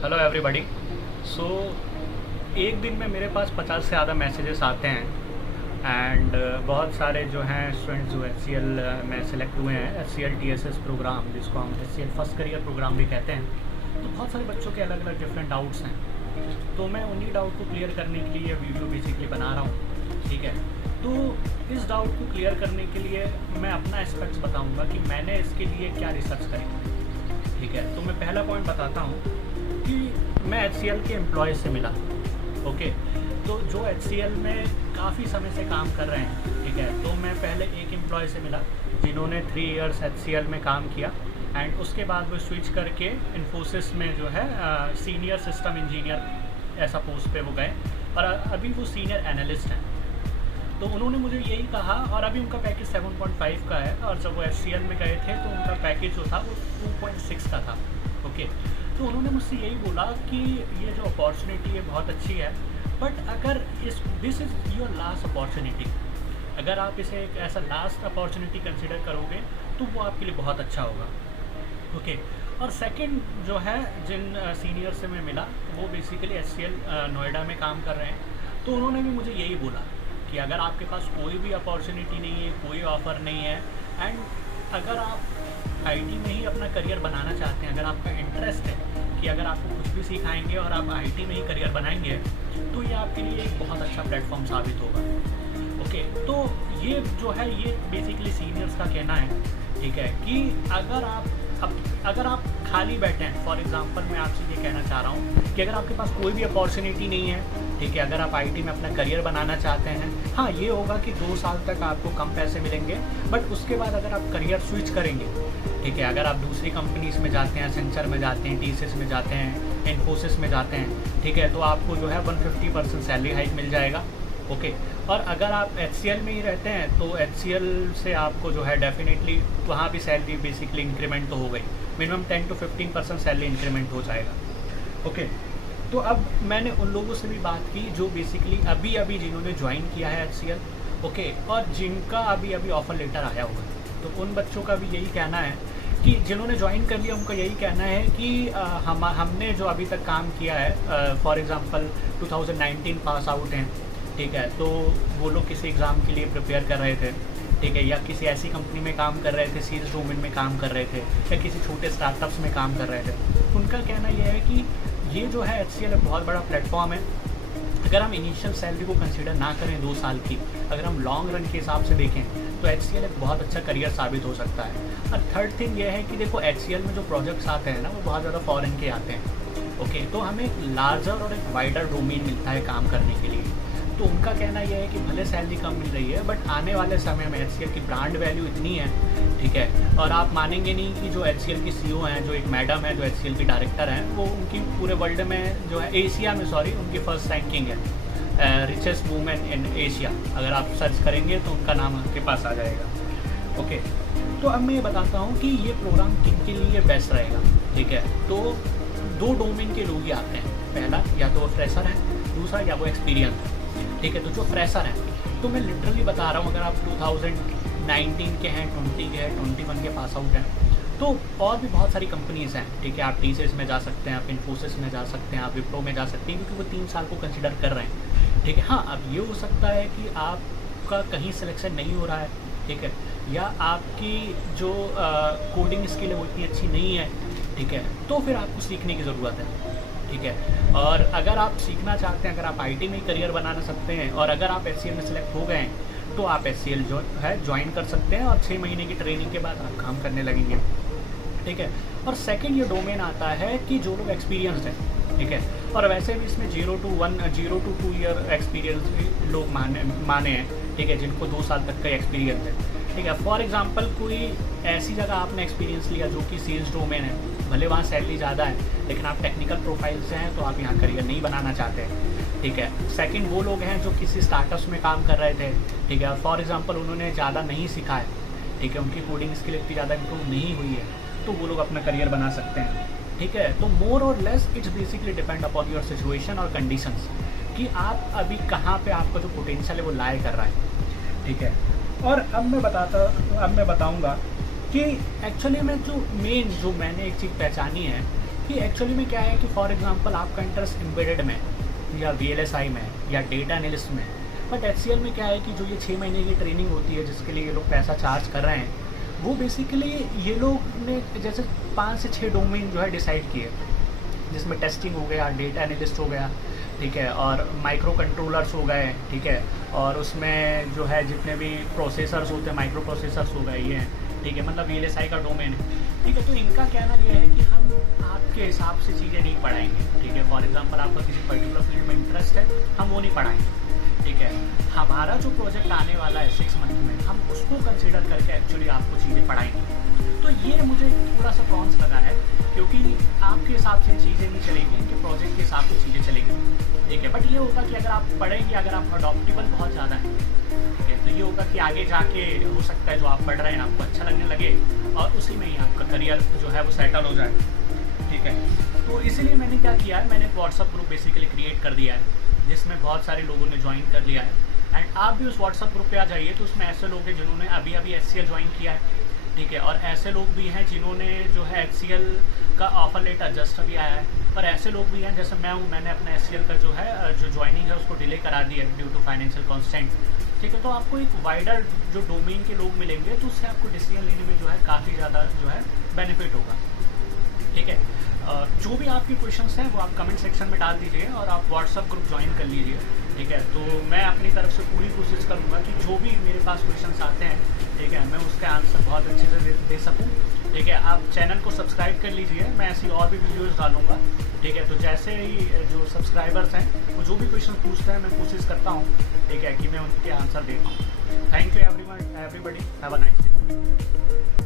Hello everybody. सो एक दिन में मेरे पास 50 से ज़्यादा मैसेजेस आते हैं एंड बहुत सारे जो हैं स्टूडेंट्स जो एच में सेलेक्ट हुए हैं HCL TSS प्रोग्राम, जिसको हम HCL फर्स्ट करियर प्रोग्राम भी कहते हैं। तो बहुत सारे बच्चों के अलग अलग डिफरेंट डाउट्स हैं, तो मैं उन्हीं डाउट को क्लियर करने के लिए वीडियो बेसिकली बना रहा हूँ। ठीक है, तो इस डाउट को क्लियर करने के लिए मैं अपना एस्पेक्ट्स बताऊँगा कि मैंने इसके लिए क्या रिसर्च करी। ठीक है, तो मैं पहला पॉइंट बताता हूँ कि मैं HCL के एम्प्लॉय से मिला। ओके, तो जो HCL में काफ़ी समय से काम कर रहे हैं, ठीक है, तो मैं पहले एक एम्प्लॉय से मिला जिन्होंने 3 इयर्स HCL में काम किया एंड उसके बाद वो स्विच करके इन्फोसिस में जो है सीनियर सिस्टम इंजीनियर ऐसा पोस्ट पे वो गए और अभी वो सीनियर एनालिस्ट हैं। तो उन्होंने मुझे यही कहा, और अभी उनका पैकेज 7.5 का है, और जब वो HCL में गए थे तो उनका पैकेज जो था वो 2.6 का था। ओके, तो उन्होंने मुझसे यही बोला कि ये जो अपॉर्चुनिटी है बहुत अच्छी है, बट अगर this is your last opportunity, अगर आप इसे एक ऐसा लास्ट अपॉर्चुनिटी कंसिडर करोगे तो वो आपके लिए बहुत अच्छा होगा। ओके, और सेकंड जो है जिन सीनियर से मैं मिला वो बेसिकली HCL नोएडा में काम कर रहे हैं। तो उन्होंने भी मुझे यही बोला कि अगर आपके पास कोई भी अपॉर्चुनिटी नहीं है, कोई ऑफ़र नहीं है, एंड अगर आप IT में ही अपना करियर बनाना चाहते हैं, अगर आपका इंटरेस्ट है कि अगर आपको कुछ भी सिखाएंगे और आप IT में ही करियर बनाएंगे, तो ये आपके लिए एक बहुत अच्छा प्लेटफॉर्म साबित होगा। ओके, तो ये जो है ये बेसिकली सीनियर्स का कहना है। ठीक है, कि अगर आप खाली बैठे हैं, फॉर एग्जांपल मैं आपसे ये कहना चाह रहा हूँ कि अगर आपके पास कोई भी अपॉर्चुनिटी नहीं है, ठीक है, अगर आप IT में अपना करियर बनाना चाहते हैं, हाँ ये होगा कि 2 साल तक आपको कम पैसे मिलेंगे, बट उसके बाद अगर आप करियर स्विच करेंगे, ठीक है, अगर आप दूसरी कंपनीज में जाते हैं, सेंचर में जाते हैं, TCS में जाते हैं, इन्फोसिस में जाते हैं, ठीक है, तो आपको जो है 150% सैलरी हाइक मिल जाएगा। ओके, और अगर आप HCL में ही रहते हैं तो HCL से आपको जो है डेफिनेटली वहाँ भी सैलरी बेसिकली इंक्रीमेंट तो हो गई, मिनिमम 10 to 15% सैलरी इंक्रीमेंट हो जाएगा। ओके, तो अब मैंने उन लोगों से भी बात की जो बेसिकली अभी जिन्होंने ज्वाइन किया है HCL, ओके, और जिनका अभी ऑफ़र लेटर आया हुआ है। तो उन बच्चों का भी यही कहना है कि जिन्होंने ज्वाइन कर लिया उनका यही कहना है कि हमने जो अभी तक काम किया है, फॉर एग्ज़ाम्पल 2019 पास आउट हैं, ठीक है, तो वो लोग किसी एग्ज़ाम के लिए प्रिपेयर कर रहे थे, ठीक है, या किसी ऐसी कंपनी में काम कर रहे थे, सेल्स डोमेन में काम कर रहे थे, या किसी छोटे स्टार्टअप्स में काम कर रहे थे। उनका कहना यह है कि ये जो है HCL एक बहुत बड़ा प्लेटफॉर्म है। अगर हम इनिशियल सैलरी को कंसीडर ना करें 2 साल की, अगर हम लॉन्ग रन के हिसाब से देखें तो HCL एक बहुत अच्छा करियर साबित हो सकता है। और थर्ड थिंग ये है कि देखो HCL में जो प्रोजेक्ट्स आते हैं ना वो बहुत ज़्यादा फॉरेन के आते हैं। ओके, तो हमें एक लार्जर और एक वाइडर डोमेन मिलता है काम करने के लिए। तो उनका कहना यह है कि भले सैलरी कम मिल रही है, बट आने वाले समय में HCL की ब्रांड वैल्यू इतनी है, ठीक है, और आप मानेंगे नहीं कि जो HCL की CEO हैं, जो एक मैडम है जो HCL की डायरेक्टर हैं, वो उनकी पूरे वर्ल्ड में जो है एशिया में उनकी फर्स्ट रैंकिंग है रिचेस्ट वूमेन इन एशिया। अगर आप सर्च करेंगे तो उनका नाम आपके पास आ जाएगा। ओके, तो अब मैं ये बताता हूँ कि ये प्रोग्राम किन के लिए बेस्ट रहेगा। ठीक है, तो 2 डोमेन के लोग ही आते हैं, पहला या तो वो फ्रेशर है, दूसरा या वो एक्सपीरियंस है। ठीक है, तो जो फ्रेशर हैं, तो मैं लिटरली बता रहा हूँ, अगर आप 2019 के हैं, 20 के हैं, 21 के पास आउट हैं, तो और भी बहुत सारी कंपनीज़ हैं। ठीक है, आप TCS में जा सकते हैं, आप इन्फोसिस में जा सकते हैं, आप विप्रो में जा सकते हैं, क्योंकि वो 3 साल को कंसिडर कर रहे हैं। ठीक है, हाँ, अब ये हो सकता है कि आपका कहीं सिलेक्शन नहीं हो रहा है, ठीक है, या आपकी जो कोडिंग स्किल है वो इतनी अच्छी नहीं है, ठीक है, तो फिर आपको सीखने की ज़रूरत है। ठीक है, और अगर आप सीखना चाहते हैं, अगर आप IT में ही करियर बनाना सकते हैं, और अगर आप HCL में सेलेक्ट हो गए हैं, तो आप HCL जो है ज्वाइन कर सकते हैं, और 6 महीने की ट्रेनिंग के बाद आप काम करने लगेंगे। ठीक है, और सेकंड ये डोमेन आता है कि जो लोग एक्सपीरियंस्ड हैं, ठीक है, और वैसे भी इसमें 0 to 2 ईयर एक्सपीरियंस लोग माने हैं, ठीक है, जिनको 2 साल तक का एक्सपीरियंस है। ठीक है, फॉर एग्जांपल कोई ऐसी जगह आपने एक्सपीरियंस लिया जो कि सेल्स डोमेन है, भले वहाँ सैलरी ज़्यादा है, लेकिन आप टेक्निकल प्रोफाइल से हैं तो आप यहाँ करियर नहीं बनाना चाहते हैं। ठीक है, सेकंड वो लोग हैं जो किसी स्टार्टअप्स में काम कर रहे थे, ठीक है, और फॉर एग्जांपल उन्होंने ज़्यादा नहीं सीखा है, ठीक है, उनकी कोडिंग स्किल इतनी ज़्यादा इम्प्रूव नहीं हुई है, तो वो लोग अपना करियर बना सकते हैं। ठीक है, तो मोर और less it's basically depend upon your situation और कंडीशंस, कि आप अभी कहाँ पे आपका जो पोटेंशियल है वो लाए कर रहा है। ठीक है, और अब मैं बताऊँगा कि एक्चुअली में जो मैंने एक चीज़ पहचानी है कि एक्चुअली में क्या है कि फॉर एग्जांपल आपका इंटरेस्ट एम्बेडेड में है या VLSI में है या डेटा एनालिस्ट में है, बट HCL में क्या है कि जो ये 6 महीने की ट्रेनिंग होती है जिसके लिए ये लोग पैसा चार्ज कर रहे हैं, वो बेसिकली ये लोग ने जैसे 5 से 6 डोमेन जो है डिसाइड किए, जिसमें टेस्टिंग हो गया, डेटा एनालिस्ट हो गया, ठीक है, और माइक्रो कंट्रोलर्स हो गए, ठीक है, और उसमें जो है जितने भी प्रोसेसर्स होते हैं, माइक्रो प्रोसेसर्स हो गए, ये हैं, ठीक है, मतलब VLSI का डोमेन है, ठीक है। तो इनका कहना यह है कि हम आपके हिसाब से चीज़ें नहीं पढ़ाएंगे, ठीक है। फॉर एग्जांपल आपका किसी पर्टिकुलर फील्ड में इंटरेस्ट है, हम वो नहीं पढ़ाएंगे, ठीक है। हमारा जो प्रोजेक्ट आने वाला है 6 मंथ में, हम उसको कंसिडर करके एक्चुअली आपको चीज़ें पढ़ाएंगे। तो ये मुझे थोड़ा सा कॉन्स लगा है, क्योंकि आपके हिसाब से चीज़ें नहीं चलेंगी, इनके प्रोजेक्ट के हिसाब से चीज़ें चलेंगी, ठीक है। बट ये होगा कि अगर आप पढ़ेंगे, अगर आप अडॉप्टेबल बहुत ज़्यादा है, ठीक है, तो ये होगा कि आगे जाके हो सकता है जो आप पढ़ रहे हैं आपको अच्छा लगने लगे और उसी में ही आपका करियर जो है वो सेटल हो जाए, ठीक है। तो इसीलिए मैंने क्या किया है, मैंने एक व्हाट्सअप ग्रुप बेसिकली क्रिएट कर दिया है, जिसमें बहुत सारे लोगों ने ज्वाइन कर लिया है। एंड आप भी उस व्हाट्सअप ग्रुप पे आ जाइए, तो उसमें ऐसे लोग हैं जिन्होंने अभी अभी HCL ज्वाइन किया है, ठीक है, और ऐसे लोग भी हैं जिन्होंने जो है HCL का ऑफर लेटर जस्ट अभी आया है, पर ऐसे लोग भी हैं जैसे मैं हूँ, मैंने अपना HCL का जो है जो ज्वाइनिंग है उसको डिले करा दिया है ड्यू टू फाइनेंशियल कॉन्स्टेंट, ठीक है। तो आपको एक वाइडर जो डोमेन के लोग मिलेंगे, तो उससे आपको डिसीजन लेने में जो है काफ़ी ज़्यादा जो है बेनिफिट होगा, ठीक है। जो भी आपके क्वेश्चंस हैं वो आप कमेंट सेक्शन में डाल दीजिए और आप व्हाट्सअप ग्रुप ज्वाइन कर लीजिए, ठीक है। तो मैं अपनी तरफ से पूरी कोशिश करूँगा कि जो भी मेरे पास क्वेश्चंस आते हैं, ठीक है, मैं उसका आंसर बहुत अच्छे से दे सकूँ, ठीक है। आप चैनल को सब्सक्राइब कर लीजिए, मैं ऐसी और भी वीडियोज़ डालूँगा, ठीक है। तो जैसे ही जो सब्सक्राइबर्स हैं वो जो भी क्वेश्चन पूछते हैं, मैं कोशिश करता हूँ, ठीक है, कि मैं उनके आंसर दे पाऊँ। Thank you everybody, have a nice day.